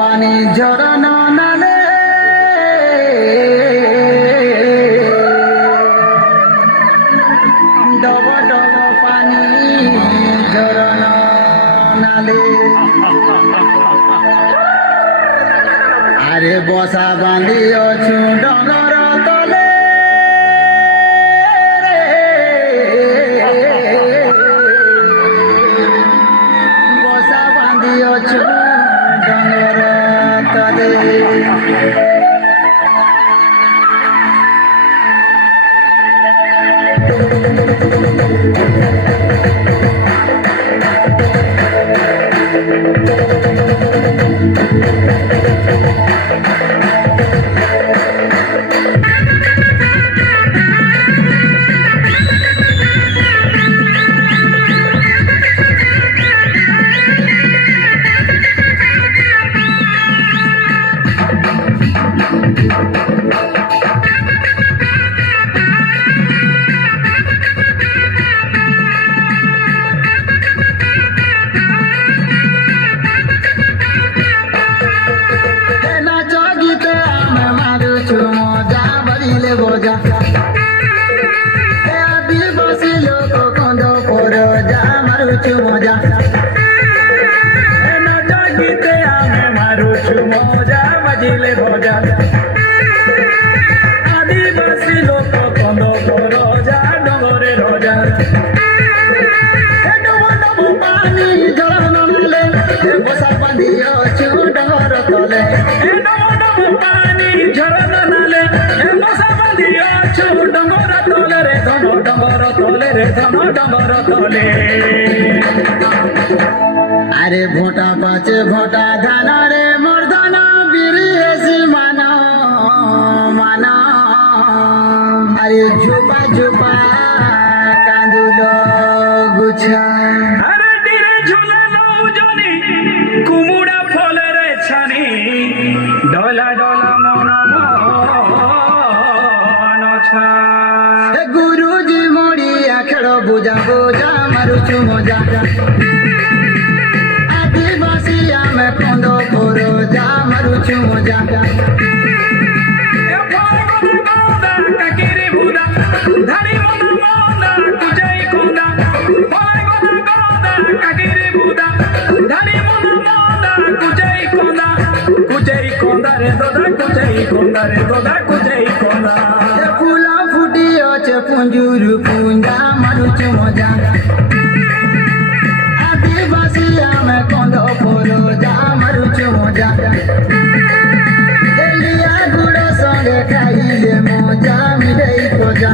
পানি ঝরানো নালে ডব ডব পানি ঝরানো নালে আরে বসা বাঁধিଅছু ডঙর তলে বসা বাঁধিଅছু ডঙর তলে বোঝা আদিবাসী লোক কন্দ পর যা মারুছু মজা নাচ গীতে আমি মারুছু মজা বাজিলে ভজা আদিবাসী লোক কন্দ পর যা ডগরে রজা ডব ডব পানি ঝরানো নালে বসা বাঁধিଅছু ডঙর তলে ডব ডব পানি ঝরানো নালে বসা বাঁধিଅছু ডঙর তলে রে ধন ডঙর তলে রে ধন ডঙর তলে আরে ভোটা পাচে ভোটা ধান রে মর্দন বিরিয়েছি মান মান আরে ঝোপা ঝোপা কাঁদুল গুছা আরে তীরে ঝুলে নৌজনি কুমুড়া ফলের ছানি ডলা ডলা মন গুরুজি মরিয়া খেল বুঝা বুঝা মারুছু মজা আদিবাসী আমি কন্দ পর যা মারুছু মজা ধারি মন মন্দা কুজাই কন্দা কাকিরে বুদা ধারি মন মন্দা কুজাই কন্দা রে দাদা কুজাই কন্দা রে দাদা কুজাই কন্দা ফুলা ফুটিଅছে পুঞ্জুরু পুঞ্জা মারুছু মজা আদিবাসী আমি কন্দ পর যা মারুছু মজা এলিয়া গুড় সঙ্গে খাইলে মজা মিলেই খোঁজা